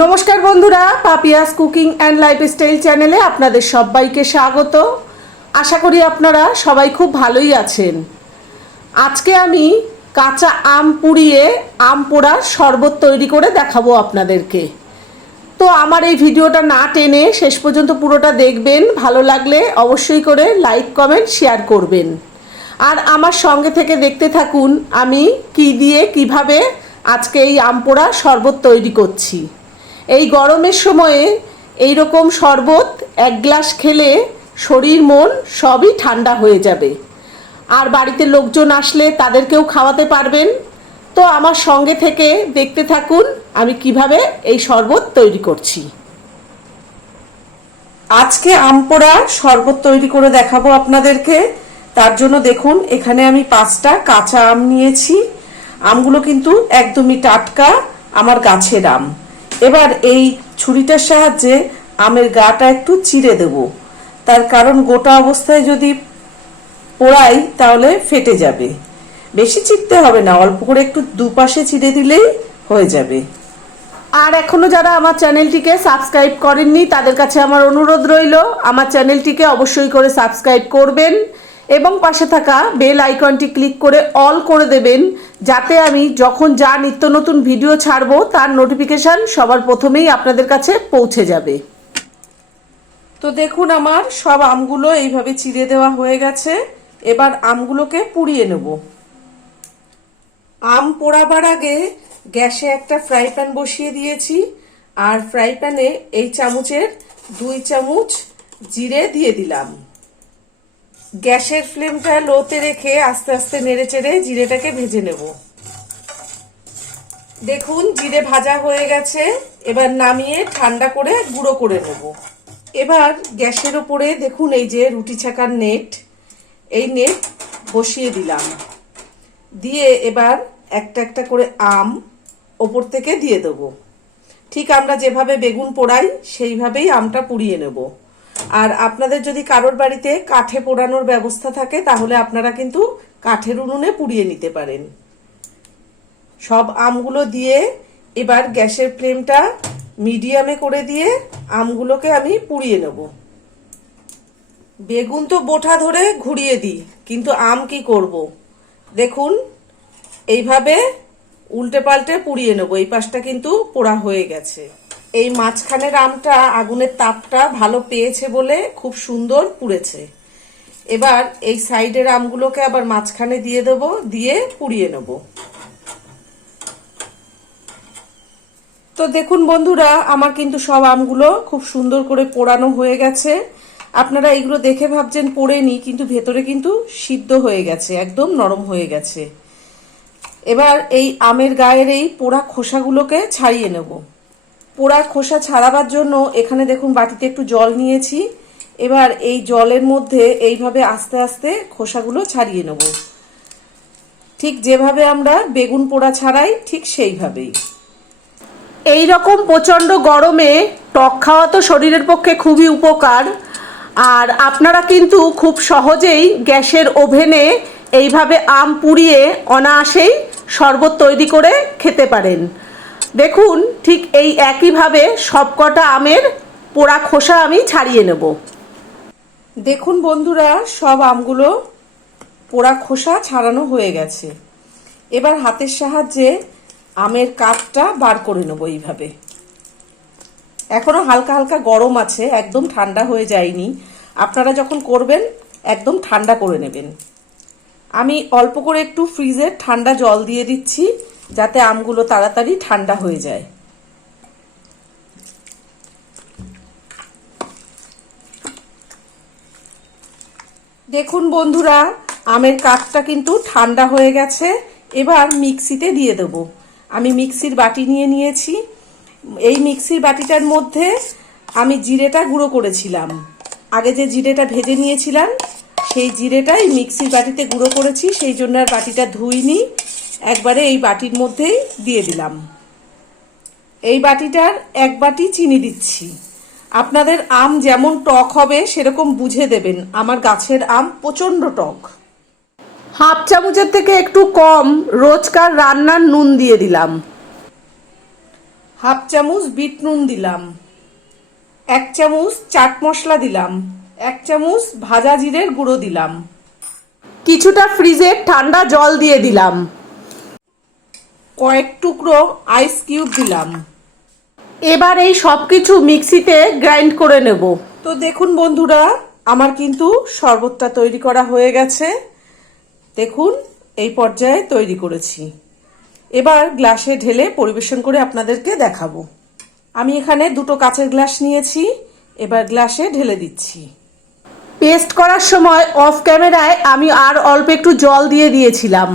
নমস্কার বন্ধুরা, Papiya's cooking and lifestyle চ্যানেলে আপনাদের সবাইকে স্বাগত। আশা করি আপনারা সবাই খুব ভালোই আছেন। আজকে আমি কাঁচা আম পুড়িয়ে আম পোড়ার শরবত তৈরি করে দেখাবো আপনাদেরকে। তো আমার এই ভিডিওটা না টেনে শেষ পর্যন্ত পুরোটা দেখবেন, ভালো লাগলে অবশ্যই করে লাইক, কমেন্ট, শেয়ার করবেন। আর আমার সঙ্গে থেকে দেখতে থাকুন আমি কি দিয়ে, কীভাবে আজকে এই আম পোড়া শরবত তৈরি করছি। এই গরমের সময়ে এই রকম শরবত এক গ্লাস খেলে শরীর, মন সবই ঠান্ডা হয়ে যাবে। আর বাড়িতে লোকজন আসলে তাদেরকেও খাওয়াতে পারবেন। তো আমার সঙ্গে থেকে দেখতে থাকুন আমি কীভাবে এই শরবত তৈরি করছি। আজকে আম পোড়া শরবত তৈরি করে দেখাবো আপনাদেরকে। তার জন্য দেখুন, এখানে আমি পাঁচটা কাঁচা আম নিয়েছি। আমগুলো কিন্তু একদমই টাটকা, আমার গাছের আম। এবার এই ছুরিটার সাহায্যে আমের গাটা একটু চিড়ে দেব। তার কারণ গোটা অবস্থায় যদি পোড়াই, তাহলে ফেটে যাবে। বেশি চিড়তে হবে না, অল্প করে একটু দুপাশে চিড়ে দিলেই হয়ে যাবে। আর এখনও যারা আমার চ্যানেলটিকে সাবস্ক্রাইব করেননি, তাদের কাছে আমার অনুরোধ রইল, আমার চ্যানেলটিকে অবশ্যই করে সাবস্ক্রাইব করবেন। এবং পাশে থাকা বেল আইকনটি ক্লিক করে অল করে দেবেন, যাতে আমি যখন যা নিত্য নতুন ভিডিও ছাড়বো, তার নোটিফিকেশান সবার প্রথমেই আপনাদের কাছে পৌঁছে যাবে। তো দেখুন আমার সব আমগুলো এইভাবে চিড়ে দেওয়া হয়ে গেছে। এবার আমগুলোকে পুড়িয়ে নেব। আম পোড়াবার আগে গ্যাসে একটা ফ্রাই প্যান বসিয়ে দিয়েছি। আর ফ্রাই প্যানে এই চামচের দুই চামচ জিরে দিয়ে দিলাম। গ্যাসের ফ্লেমটা লোতে রেখে আস্তে আস্তে নেড়ে চেড়ে জিরেটাকে ভেজে নেব। দেখুন, জিরে ভাজা হয়ে গেছে। এবার নামিয়ে ঠান্ডা করে গুঁড়ো করে নেব। এবার গ্যাসের ওপরে দেখুন এই যে রুটি ছাকার নেট। এই নেট বসিয়ে দিলাম। দিয়ে এবার একটা একটা করে আম ওপর থেকে দিয়ে দেবো। ঠিক আমরা যেভাবে বেগুন পোড়াই, সেইভাবেই আমটা পুড়িয়ে নেব। আর আপনাদের যদি কারোর বাড়িতে কাঠে পোড়ানোর ব্যবস্থা থাকে, তাহলে আপনারা কিন্তু কাঠের উনুনে পুড়িয়ে নিতে পারেন। সব আমগুলো দিয়ে এবার গ্যাসের ফ্লেমটা মিডিয়ামে করে দিয়ে আমগুলোকে আমি পুড়িয়ে নেব। বেগুন তো বোঠা ধরে ঘুরিয়ে দিই, কিন্তু আম কি করব? দেখুন, এইভাবে উল্টে পাল্টে পুড়িয়ে নেব। এই পাশটা কিন্তু পোড়া হয়ে গেছে। এই মাঝখানের আমটা আগুনের তাপটা ভালো পেয়েছে বলে খুব সুন্দর পুড়েছে। এবার এই সাইডের আমগুলোকে আবার মাঝখানে দিয়ে দেবো, দিয়ে পুড়িয়ে নেব। তো দেখুন বন্ধুরা, আমার কিন্তু সব আমগুলো খুব সুন্দর করে পোড়ানো হয়ে গেছে। আপনারা এইগুলো দেখে ভাবছেন পোড়েনি কিন্তু ভেতরে কিন্তু সিদ্ধ হয়ে গেছে, একদম নরম হয়ে গেছে। এবার এই আমের গায়ের এই পোড়া খোসাগুলোকে ছাড়িয়ে নেব। পোড়া খোসা ছাড়াবার জন্য এখানে দেখুন বাটিতে একটু জল নিয়েছি। এবার এই জলের মধ্যে এইভাবে আস্তে আস্তে খোসাগুলো ছাড়িয়ে নেব। ঠিক যেভাবে আমরা বেগুন পোড়া ছাড়াই, ঠিক সেইভাবেই। এই রকম প্রচণ্ড গরমে টক খাওয়া তো শরীরের পক্ষে খুবই উপকার। আর আপনারা কিন্তু খুব সহজেই গ্যাসের ওভেনে এইভাবে আম পুড়িয়ে অনায়াসেই শরবত তৈরি করে খেতে পারেন। দেখুন, ঠিক এই একইভাবে সবকটা আমের পোড়া খোসা আমি ছাড়িয়ে নেব। দেখুন বন্ধুরা, সব আমগুলো পোড়া খোসা ছাড়ানো হয়ে গেছে। এবার হাতের সাহায্যে আমের কাপটা বার করে নেব এইভাবে। এখনও হালকা হালকা গরম আছে, একদম ঠান্ডা হয়ে যায়নি। আপনারা যখন করবেন, একদম ঠান্ডা করে নেবেন। আমি অল্প করে একটু ফ্রিজে ঠান্ডা জল দিয়ে দিচ্ছি। যাতে আমগুলো তাড়াতাড়ি ঠান্ডা হয়ে যায়। দেখুন বন্ধুরা, আমের কাঠটা কিন্তু ঠান্ডা হয়ে গেছে। এবার মিক্সিতে দিয়ে দেবো। আমি মিক্সির বাটি নিয়ে নিয়েছি। এই মিক্সির বাটিটার মধ্যে আমি জিরেটা গুঁড়ো করেছিলাম। আগে যে জিরেটা ভেজে নিয়েছিলাম, সেই জিরেটাই মিক্সির বাটিতে গুঁড়ো করেছি। সেই জন্য আর বাটিটা ধুইনি। একবারে এই বাটির মধ্যেই দিয়ে দিলাম। এই বাটিটার এক বাটি চিনি দিচ্ছি। আপনাদের আম যেমন টক হবে, সেরকম বুঝে দেবেন। আমার গাছের আম প্রচণ্ড টক। হাফ চামচের থেকে একটু কম রোজকার রান্নার নুন দিয়ে দিলাম। হাফ চামচ বিট নুন দিলাম। এক চামচ চাট মশলা দিলাম। এক চামচ ভাজা জিরের গুঁড়ো দিলাম। কিছুটা ফ্রিজের ঠান্ডা জল দিয়ে দিলাম। কয়েক টুকরো আইস কিউব দিলাম। এবার এই সব কিছু মিক্সিতে গ্রাইন্ড করে নেব। তো দেখুন বন্ধুরা আমার কিন্তু শরবতটা তৈরি করা হয়ে গেছে। দেখুন এই পর্যায়ে তৈরি করেছি। এবার গ্লাসে ঢেলে পরিবেশন করে আপনাদেরকে দেখাবো। আমি এখানে দুটো কাচের গ্লাস নিয়েছি এবার গ্লাসে ঢেলে দিচ্ছি। পেস্ট করার সময় অফ ক্যামেরায় আমি আর অল্প একটু জল দিয়ে দিয়েছিলাম।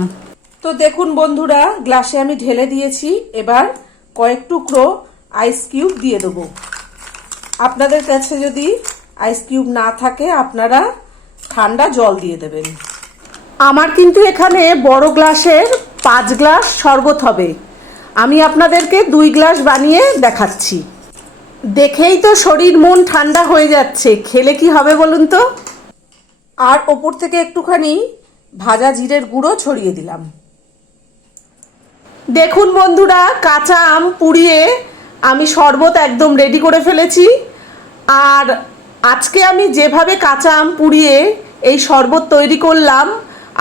তো দেখুন বন্ধুরা, গ্লাসে আমি ঢেলে দিয়েছি। এবার কয়েক টুকরো আইস কিউব দিয়ে দেবো। আপনাদের কাছে যদি আইস কিউব না থাকে, আপনারা ঠান্ডা জল দিয়ে দেবেন। আমার কিন্তু এখানে বড় গ্লাসের পাঁচ গ্লাস শরবত হবে। আমি আপনাদেরকে দুই গ্লাস বানিয়ে দেখাচ্ছি। দেখেই তো শরীর মন ঠান্ডা হয়ে যাচ্ছে। খেলে কি হবে বলুন তো? আর ওপর থেকে একটুখানি ভাজা জিরের গুঁড়ো ছড়িয়ে দিলাম। দেখুন বন্ধুরা, কাঁচা আম পুড়িয়ে আমি শরবত একদম রেডি করে ফেলেছি। আর আজকে আমি যেভাবে কাঁচা আম পুড়িয়ে এই শরবত তৈরি করলাম,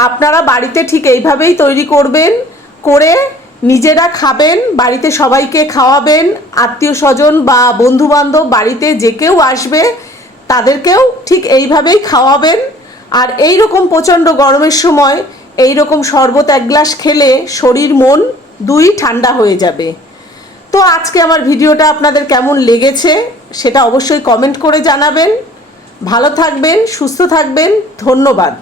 আপনারা বাড়িতে ঠিক এইভাবেই তৈরি করবেন, করে নিজেরা খাবেন, বাড়িতে সবাইকে খাওয়াবেন, আত্মীয় স্বজন বা বন্ধু বান্ধব বাড়িতে যে কেউ আসবে, তাদেরকেও ঠিক এইভাবেই খাওয়াবেন। আর এই রকম প্রচণ্ড গরমের সময় এই রকম শরবত এক গ্লাস খেলে শরীর মন দুই ঠান্ডা হয়ে যাবে। তো আজকে আমার ভিডিওটা আপনাদের কেমন লেগেছে সেটা অবশ্যই কমেন্ট করে জানাবেন। ভালো থাকবেন, সুস্থ থাকবেন, ধন্যবাদ।